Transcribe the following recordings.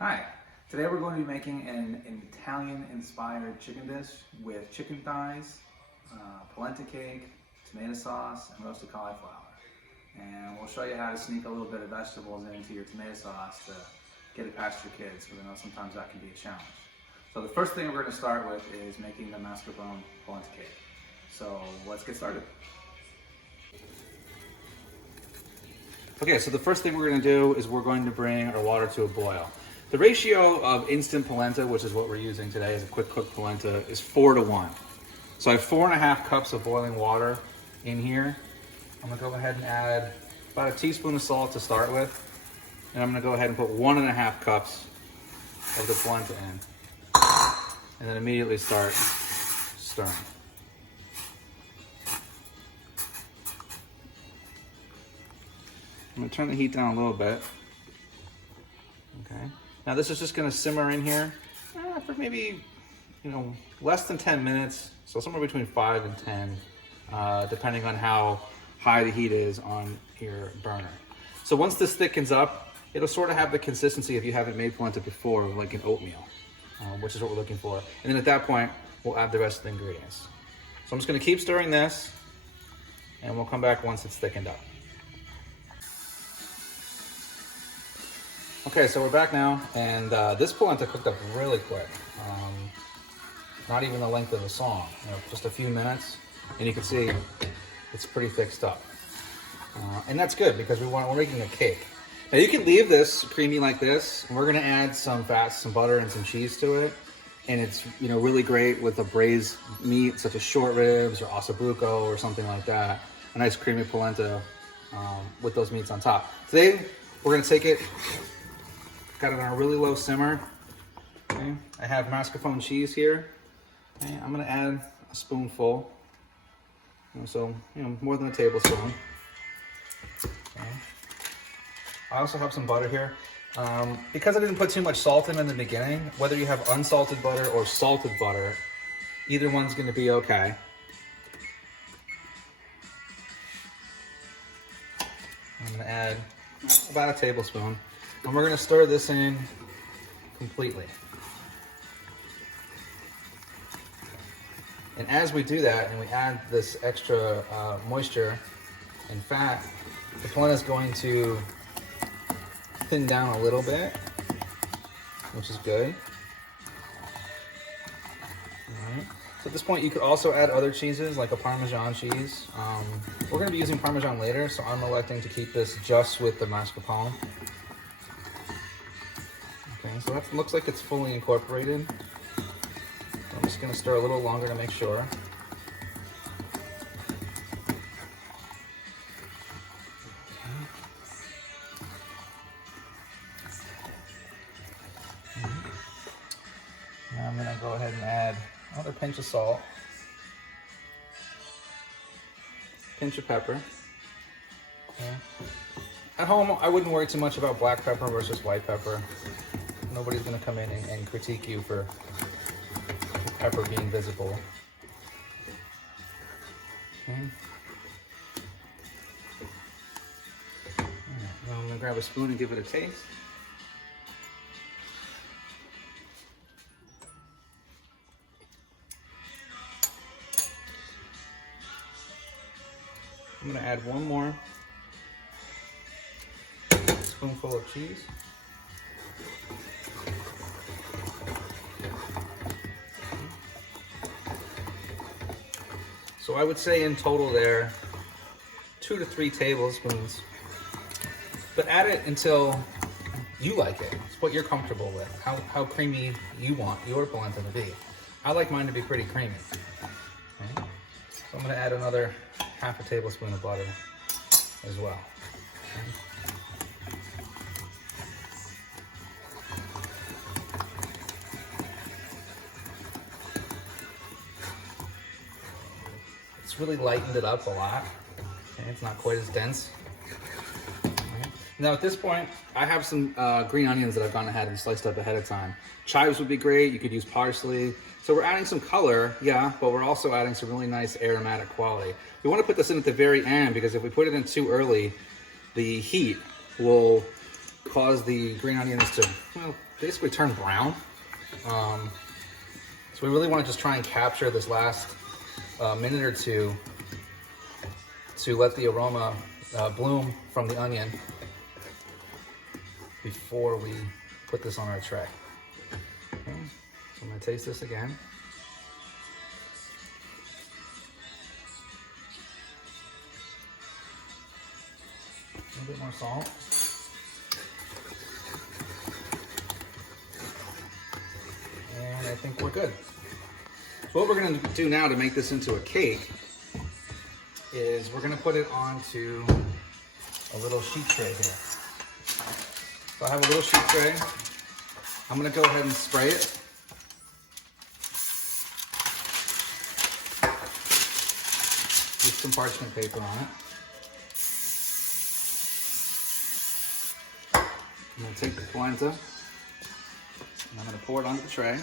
Hi, today we're going to be making an Italian-inspired chicken dish with chicken thighs, polenta cake, tomato sauce, and roasted cauliflower. And we'll show you how to sneak a little bit of vegetables into your tomato sauce to get it past your kids, because I know sometimes that can be a challenge. So the first thing we're going to start with is making the mascarpone polenta cake. So let's get started. Okay, so the first thing we're going to do is we're going to bring our water to a boil. The ratio of instant polenta, which is what we're using today as a quick cook polenta, is 4-to-1. So I have 4.5 cups of boiling water in here. I'm gonna go ahead and add about a teaspoon of salt to start with. And I'm gonna go ahead and put 1.5 cups of the polenta in. And then immediately start stirring. I'm gonna turn the heat down a little bit. Okay. Now this is just going to simmer in here for maybe, less than 10 minutes. So somewhere between 5 and 10, depending on how high the heat is on your burner. So once this thickens up, it'll sort of have the consistency, if you haven't made polenta before, of like an oatmeal, which is what we're looking for. And then at that point, we'll add the rest of the ingredients. So I'm just going to keep stirring this, and we'll come back once it's thickened up. Okay, so we're back now, and this polenta cooked up really quick. Not even the length of a song, just a few minutes, and you can see it's pretty thick stuff. And that's good because we're making a cake. Now you can leave this creamy like this, and we're gonna add some fats, some butter, and some cheese to it. And it's really great with a braised meat such as short ribs or ossobuco or something like that. A nice creamy polenta with those meats on top. Today we're gonna take it. Got it on a really low simmer. Okay. I have mascarpone cheese here. Okay. I'm gonna add a spoonful. So, more than a tablespoon. Okay. I also have some butter here. Because I didn't put too much salt in the beginning, whether you have unsalted butter or salted butter, either one's gonna be okay. I'm gonna add about a tablespoon. And we're going to stir this in completely. And as we do that, and we add this extra moisture and fat, the polenta is going to thin down a little bit, which is good. All right. So at this point, you could also add other cheeses, like a Parmesan cheese. We're going to be using Parmesan later, so I'm electing to keep this just with the mascarpone. Okay, so that looks like it's fully incorporated. So I'm just going to stir a little longer to make sure. Now I'm going to go ahead and add another pinch of salt, pinch of pepper. Okay. At home, I wouldn't worry too much about black pepper versus white pepper. Nobody's going to come in and critique you for pepper being visible. Okay. Now I'm going to grab a spoon and give it a taste. I'm going to add one more spoonful of cheese. So I would say in total there, 2 to 3 tablespoons. But add it until you like it. It's what you're comfortable with. How creamy you want your polenta to be. I like mine to be pretty creamy. Okay. So I'm going to add another half a tablespoon of butter as well. Okay. It's really lightened it up a lot. Okay, it's not quite as dense. Right. Now at this point, I have some green onions that I've gone ahead and sliced up ahead of time. Chives would be great. You could use parsley. So we're adding some color, yeah, but we're also adding some really nice aromatic quality. We want to put this in at the very end because if we put it in too early, the heat will cause the green onions to, well, basically turn brown. So we really want to just try and capture this last minute or two to let the aroma bloom from the onion before we put this on our tray. Okay, so I'm gonna taste this again. A little bit more salt. And I think we're good. So what we're gonna do now to make this into a cake is we're gonna put it onto a little sheet tray here. So I have a little sheet tray. I'm gonna go ahead and spray it. With some parchment paper on it. I'm gonna take the polenta and I'm gonna pour it onto the tray.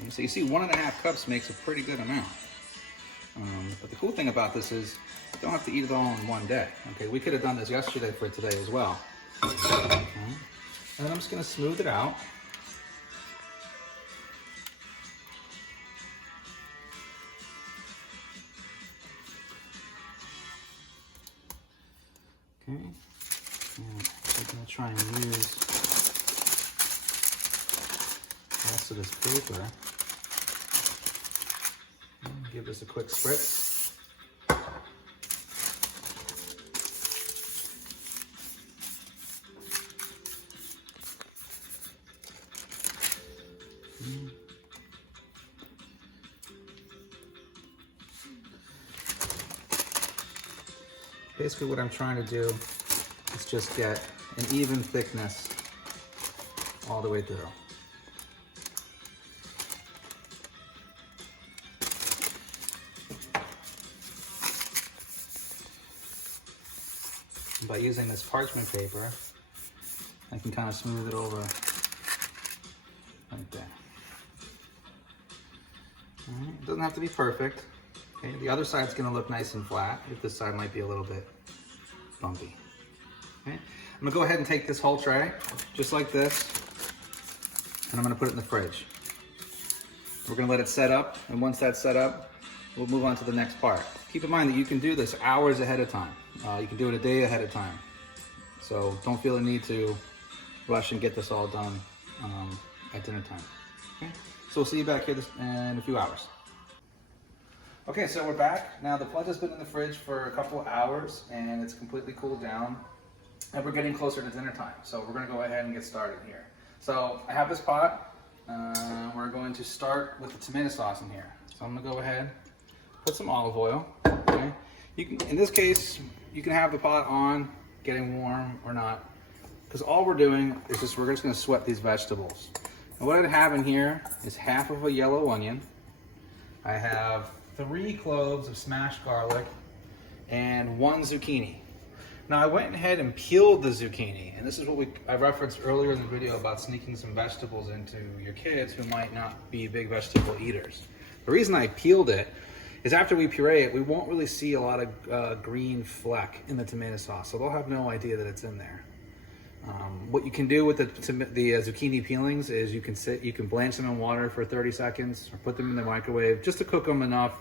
And so you see 1.5 cups makes a pretty good amount. But the cool thing about this is you don't have to eat it all in one day. Okay, we could have done this yesterday for today as well. Okay. And then I'm just gonna smooth it out. Okay, and I'm gonna try and use the rest of this paper. And give this a quick spritz. Basically what I'm trying to do is just get an even thickness all the way through. And by using this parchment paper, I can kind of smooth it over like that. All right. It doesn't have to be perfect. Okay, the other side's gonna look nice and flat. This side might be a little bit bumpy. Okay, I'm gonna go ahead and take this whole tray, just like this, and I'm gonna put it in the fridge. We're gonna let it set up, and once that's set up, we'll move on to the next part. Keep in mind that you can do this hours ahead of time. You can do it a day ahead of time. So don't feel the need to rush and get this all done at dinner time. Okay, so we'll see you back here in a few hours. Okay, so we're back. Now the polenta's been in the fridge for a couple of hours and it's completely cooled down and we're getting closer to dinner time. So we're gonna go ahead and get started here. So I have this pot. We're going to start with the tomato sauce in here. So I'm gonna go ahead, put some olive oil. Okay. You can, in this case, you can have the pot on, getting warm or not, because all we're doing is we're just gonna sweat these vegetables. And what I have in here is half of a yellow onion. I have 3 cloves of smashed garlic and 1 zucchini. Now I went ahead and peeled the zucchini, and this is what I referenced earlier in the video about sneaking some vegetables into your kids who might not be big vegetable eaters. The reason I peeled it is after we puree it, we won't really see a lot of green fleck in the tomato sauce, so they'll have no idea that it's in there. What you can do with the zucchini peelings is you can blanch them in water for 30 seconds or put them in the microwave just to cook them enough.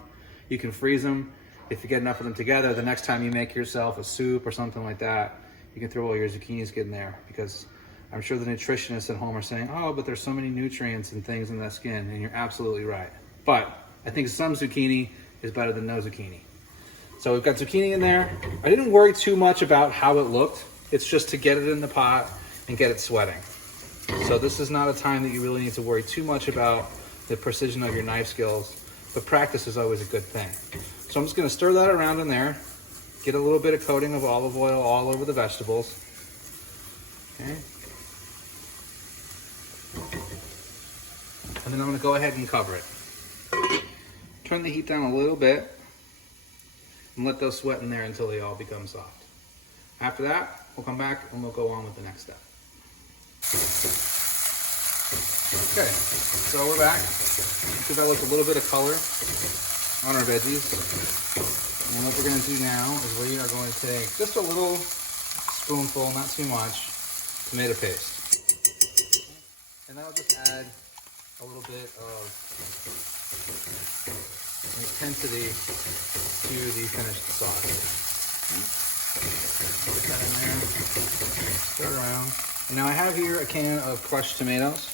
You can freeze them. If you get enough of them together, the next time you make yourself a soup or something like that, you can throw all your zucchinis in there, because I'm sure the nutritionists at home are saying, oh, but there's so many nutrients and things in that skin, and you're absolutely right. But I think some zucchini is better than no zucchini. So we've got zucchini in there. I didn't worry too much about how it looked. It's just to get it in the pot and get it sweating. So this is not a time that you really need to worry too much about the precision of your knife skills, but practice is always a good thing. So I'm just gonna stir that around in there, get a little bit of coating of olive oil all over the vegetables. Okay. And then I'm gonna go ahead and cover it. Turn the heat down a little bit and let those sweat in there until they all become soft. After that, we'll come back and we'll go on with the next step. Okay, so we're back. Developed a little bit of color. on our veggies. And what we're going to do now is we are going to take just a little spoonful, not too much, tomato paste. And that'll just add a little bit of intensity to the finished sauce. Put that in there, stir it around. And now I have here a can of crushed tomatoes.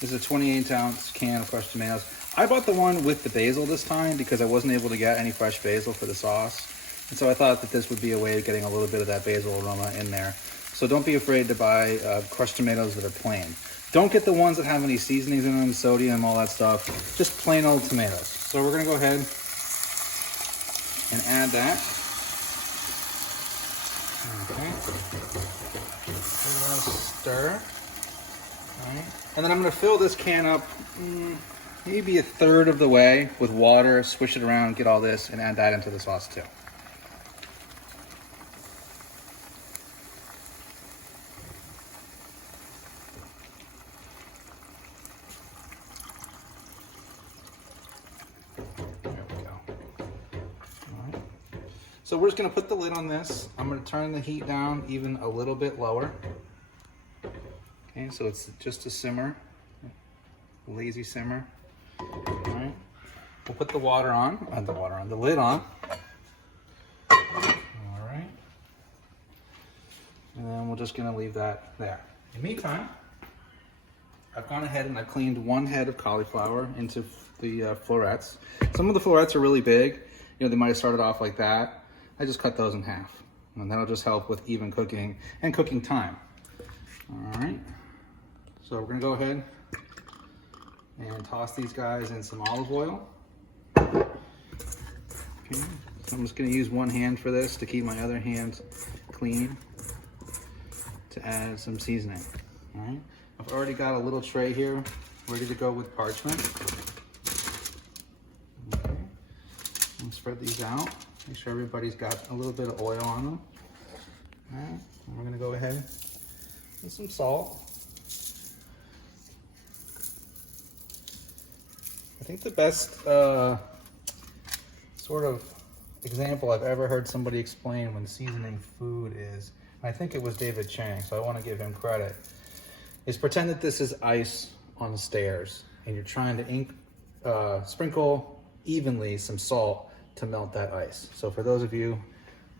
This is a 28-ounce can of crushed tomatoes. I bought the one with the basil this time because I wasn't able to get any fresh basil for the sauce. And so I thought that this would be a way of getting a little bit of that basil aroma in there. So don't be afraid to buy crushed tomatoes that are plain. Don't get the ones that have any seasonings in them, sodium, all that stuff. Just plain old tomatoes. So we're gonna go ahead and add that. Okay. Stir. All right. And then I'm gonna fill this can up maybe a third of the way with water, swish it around, get all this, and add that into the sauce too. There we go. All right. So we're just gonna put the lid on this. I'm gonna turn the heat down even a little bit lower. Okay, so it's just a simmer, a lazy simmer. All right, we'll put the lid on. All right, and then we're just gonna leave that there. In the meantime, I've gone ahead and I've cleaned 1 head of cauliflower into the florets. Some of the florets are really big. You know, they might have started off like that. I just cut those in half, and that'll just help with even cooking and cooking time. All right, so we're gonna go ahead and toss these guys in some olive oil. Okay. So I'm just gonna use one hand for this to keep my other hand clean to add some seasoning. All right, I've already got a little tray here ready to go with parchment. Okay, and spread these out. Make sure everybody's got a little bit of oil on them. All right, and we're gonna go ahead with some salt. I think the best sort of example I've ever heard somebody explain when seasoning food is, and I think it was David Chang, so I want to give him credit, is pretend that this is ice on the stairs and you're trying to sprinkle evenly some salt to melt that ice. So for those of you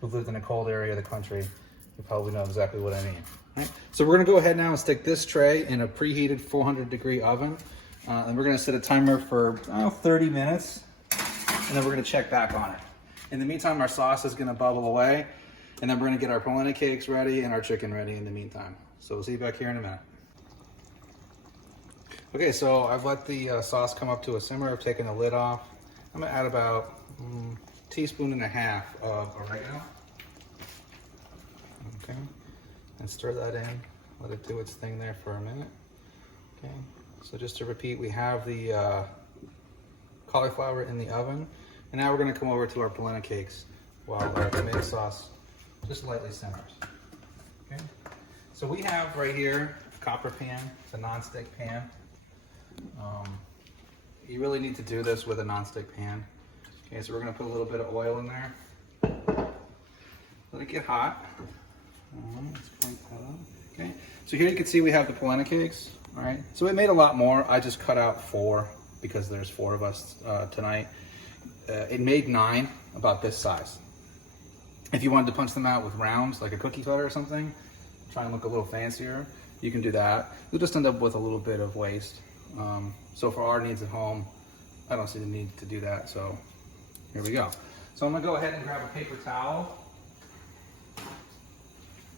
who've lived in a cold area of the country, you probably know exactly what I mean. Right? So we're gonna go ahead now and stick this tray in a preheated 400-degree oven. And we're gonna set a timer for 30 minutes, and then we're gonna check back on it. In the meantime, our sauce is gonna bubble away, and then we're gonna get our polenta cakes ready and our chicken ready in the meantime. So we'll see you back here in a minute. Okay, so I've let the sauce come up to a simmer. I've taken the lid off. I'm gonna add about a teaspoon and a half of oregano. Okay, and stir that in. Let it do its thing there for a minute. Okay. So just to repeat, we have the cauliflower in the oven, and now we're going to come over to our polenta cakes while our tomato sauce just lightly simmers. Okay. So we have right here a copper pan. It's a non-stick pan. You really need to do this with a non-stick pan. Okay, so we're going to put a little bit of oil in there. Let it get hot. Let's point that up. Okay. So here you can see we have the polenta cakes. All right, so it made a lot more. I just cut out 4 because there's 4 of us tonight. It made 9 about this size. If you wanted to punch them out with rounds, like a cookie cutter or something, try and look a little fancier, you can do that. You'll just end up with a little bit of waste. So for our needs at home, I don't see the need to do that, so here we go. So I'm gonna go ahead and grab a paper towel,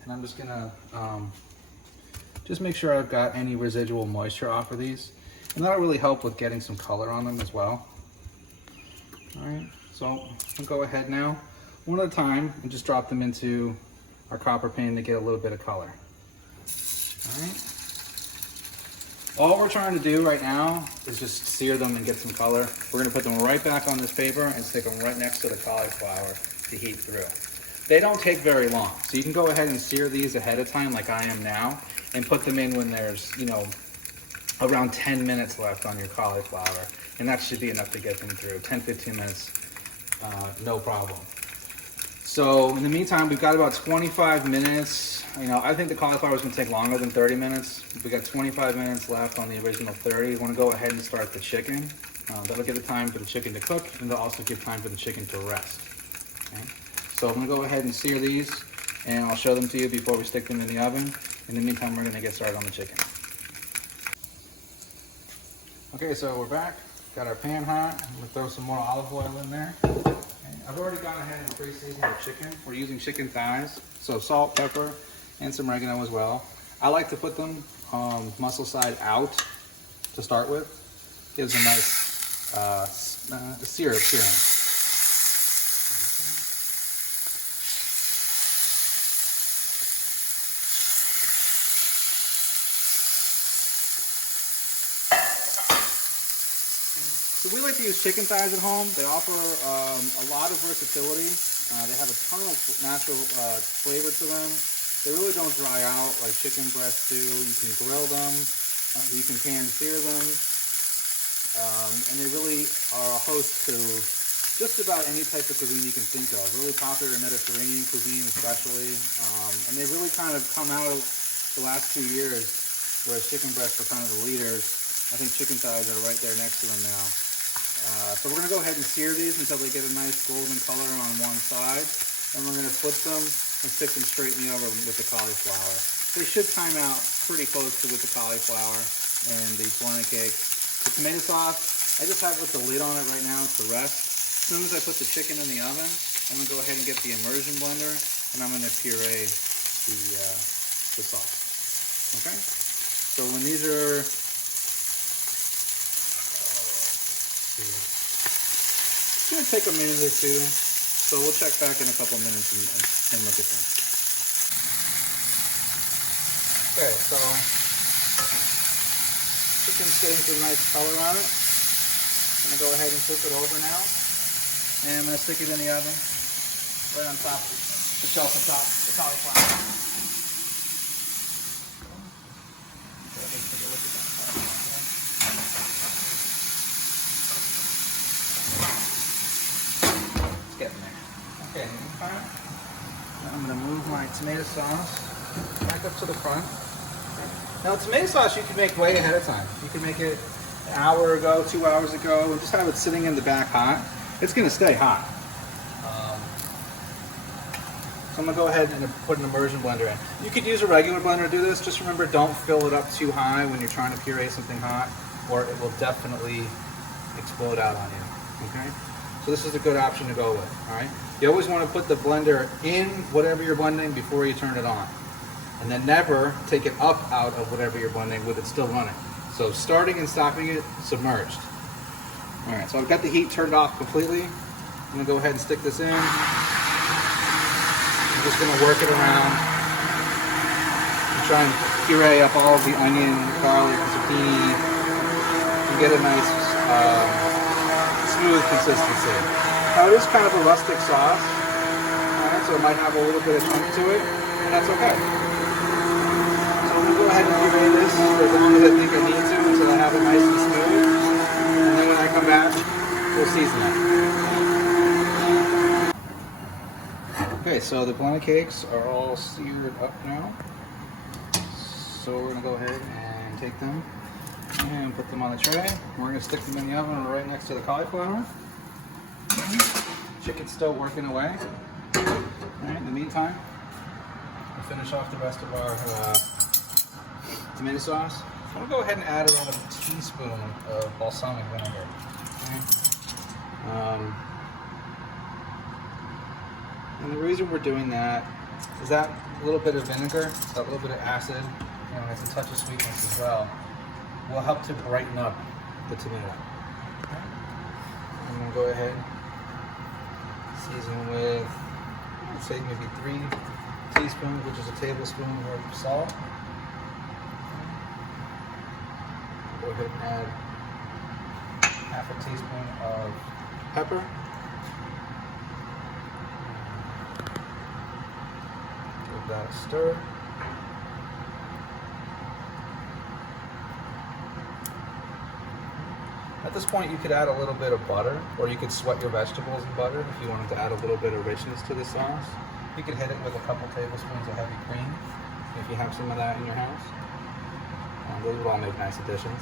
and I'm just gonna just make sure I've got any residual moisture off of these. And that'll really help with getting some color on them as well. All right, so we'll go ahead now, one at a time, and just drop them into our copper pan to get a little bit of color. All right. All we're trying to do right now is just sear them and get some color. We're gonna put them right back on this paper and stick them right next to the cauliflower to heat through. They don't take very long, so you can go ahead and sear these ahead of time like I am now, and put them in when there's, you know, around 10 minutes left on your cauliflower. And that should be enough to get them through. 10, 15 minutes no problem. So in the meantime, we've got about 25 minutes. You know, I think the cauliflower is going to take longer than 30 minutes. We got 25 minutes left on the original 30. We want to go ahead and start the chicken. That'll give the time for the chicken to cook, and it'll also give time for the chicken to rest. Okay? So I'm going to go ahead and sear these, and I'll show them to you before we stick them in the oven. In the meantime, we're going to get started on the chicken. Okay, so we're back. Got our pan hot. We'll throw some more olive oil in there. Okay. I've already gone ahead and pre-seasoned the chicken. We're using chicken thighs, so salt, pepper, and some oregano as well. I like to put them muscle side out to start with. Gives a nice sear appearance. So we like to use chicken thighs at home. They offer a lot of versatility. They have a ton of natural flavor to them. They really don't dry out like chicken breasts do. You can grill them, you can pan sear them, and they really are a host to just about any type of cuisine you can think of. Really popular in Mediterranean cuisine especially, and they really kind of come out the last 2 years, whereas chicken breasts were kind of the leaders. I think chicken thighs are right there next to them now. So we're going to go ahead and sear these until they get a nice golden color on one side. And we're going to flip them and stick them straight in the oven with the cauliflower. They should time out pretty close to with the cauliflower and the bologna cakes. The tomato sauce, I just have it with the lid on it right now to rest. As soon as I put the chicken in the oven, I'm going to go ahead and get the immersion blender, and I'm going to puree the sauce. Okay? So when these are... It's going to take a minute or two, so we'll check back in a couple minutes and look at them. Okay, so chicken's getting some nice color on it. I'm going to go ahead and flip it over now, and I'm going to stick it in the oven right on top, the shelf on top, the cauliflower. Okay, I'm going to move my tomato sauce back up to the front. Now, tomato sauce you can make way ahead of time. You can make it an hour ago, 2 hours ago, and just have it sitting in the back hot. It's going to stay hot. So I'm going to go ahead and put an immersion blender in. You could use a regular blender to do this. Just remember, don't fill it up too high when you're trying to puree something hot, or it will definitely explode out on you. Okay? So this is a good option to go with, all right? You always want to put the blender in whatever you're blending before you turn it on. And then never take it up out of whatever you're blending with it still running. So starting and stopping it submerged. All right, so I've got the heat turned off completely. I'm gonna go ahead and stick this in. I'm just gonna work it around and try and puree up all of the onion, garlic, zucchini, and get a nice smooth consistency. Now it is kind of a rustic sauce, right, so it might have a little bit of chunk to it, and that's okay. So I'm going to go ahead and puree this for as long as I think I need to until I have it nice and smooth, and then when I come back, we'll season it. Okay, so the bologna cakes are all seared up now, so we're going to go ahead and take them and put them on the tray. We're going to stick them in the oven right next to the cauliflower. Chicken's still working away. All right, in the meantime, we'll finish off the rest of our tomato sauce. I'm going to go ahead and add around a teaspoon of balsamic vinegar. Okay. And the reason we're doing that is that little bit of vinegar, that little bit of acid, has a touch of sweetness as well, will help to brighten up the tomato. Okay. I'm going to go ahead, season with, I'd say maybe 3 teaspoons, which is a tablespoon worth of salt. Go ahead and add half a teaspoon of pepper. Give that a stir. At this point, you could add a little bit of butter, or you could sweat your vegetables in butter if you wanted to add a little bit of richness to the sauce. You could hit it with a couple tablespoons of heavy cream if you have some of that in your house. Those would all make nice additions.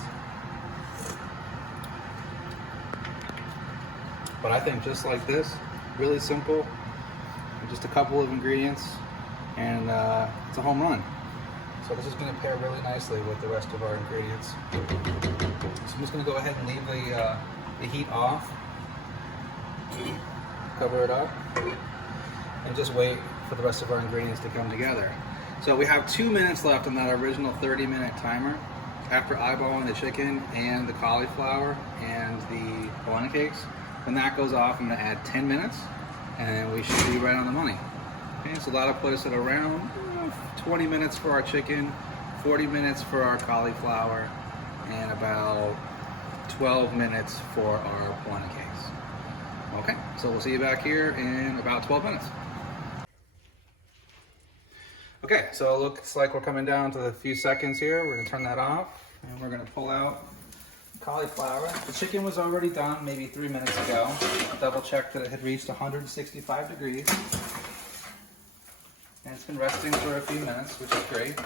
But I think just like this, really simple, just a couple of ingredients, and it's a home run. So this is going to pair really nicely with the rest of our ingredients. So I'm just going to go ahead and leave the heat off, cover it up, and just wait for the rest of our ingredients to come together. So we have 2 minutes left on that original 30-minute timer. After eyeballing the chicken and the cauliflower and the bologna cakes, when that goes off, I'm going to add 10 minutes, and we should be right on the money. Okay, so that'll put us at around 20 minutes for our chicken, 40 minutes for our cauliflower, and about 12 minutes for our bologna cakes. Okay, so we'll see you back here in about 12 minutes. Okay, so it looks like we're coming down to a few seconds here. We're gonna turn that off, and we're gonna pull out cauliflower. The chicken was already done maybe 3 minutes ago. Double checked that it had reached 165 degrees. And it's been resting for a few minutes, which is great.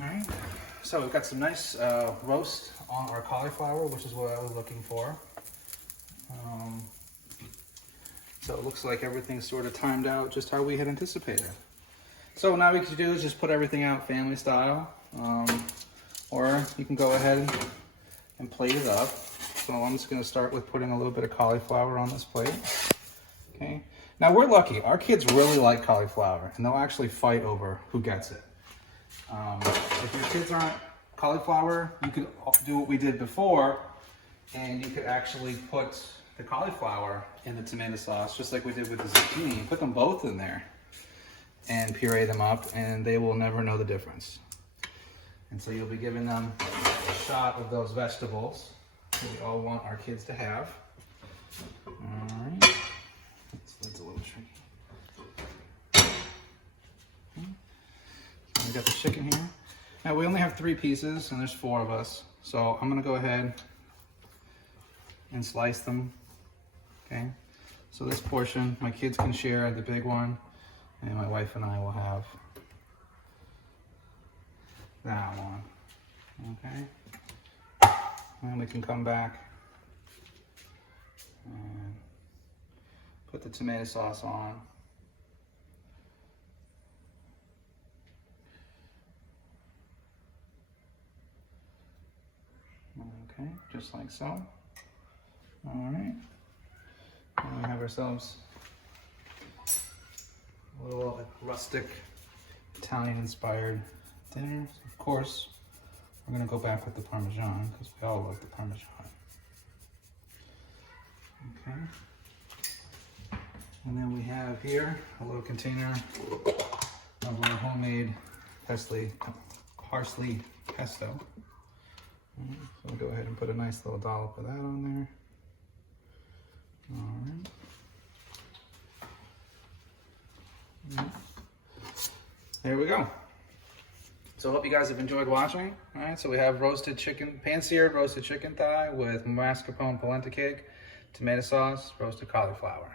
All right, so we've got some nice roast on our cauliflower, which is what I was looking for. So it looks like everything's sort of timed out just how we had anticipated. So now what we can do is just put everything out family style, or you can go ahead and plate it up. So I'm just gonna start with putting a little bit of cauliflower on this plate, okay? Now we're lucky, our kids really like cauliflower, and they'll actually fight over who gets it. If your kids aren't cauliflower, you could do what we did before, and you could actually put the cauliflower in the tomato sauce, just like we did with the zucchini. Put them both in there and puree them up, and they will never know the difference. And so you'll be giving them a shot of those vegetables that we all want our kids to have. All right, that's a little tricky. Okay. So we got the chicken here. Now we only have 3 pieces, and there's 4 of us. So I'm gonna go ahead and slice them. Okay, so this portion, my kids can share the big one, and my wife and I will have that one. Okay, and then we can come back and put the tomato sauce on. Okay, just like so. All right. And we have ourselves a little rustic, Italian-inspired dinner. Of course, we're gonna go back with the Parmesan because we all love the Parmesan. Okay. And then we have here a little container of our homemade parsley pesto. So we'll go ahead and put a nice little dollop of that on there. All right. There we go. So I hope you guys have enjoyed watching. All right, so we have roasted chicken, pan-seared roasted chicken thigh with mascarpone polenta cake, tomato sauce, roasted cauliflower.